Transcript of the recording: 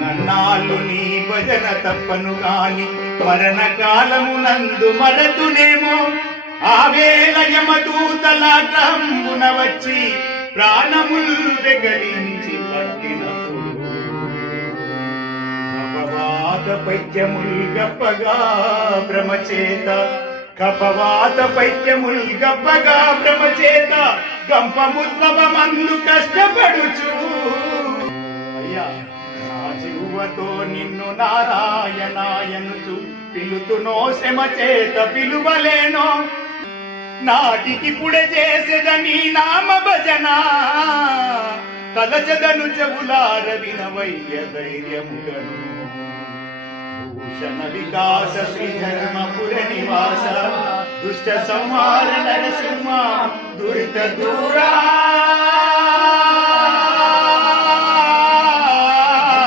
నన్నాళ్ళు నీ భజన తప్పను గాని మరణ కాలమునందు మరతునేమో ఆవేల యమదూతలాటంబున వచ్చి ప్రాణముల్ వెగలించి పట్టినప్పుడు కపవాత పైత్యముల్ గప్పగా భ్రమచేత కపవాత పైత్యముల్ గప్పగా భ్రమచేత గంపముద్భవమందు కష్టపడుచు అయ్యా శివువతో నిన్ను నారాయణాయనుచు పిలుతునో శ్రమ చేత పిలువలేనో నాటికి పుడ చేసేదని నామ భజన తలచదను చెవులార వినవయ్య ధైర్యముగను భూషణ వికాస శ్రీధర్మపుర నివాస దుష్ట సంహార నరసింహ దురిత దూరా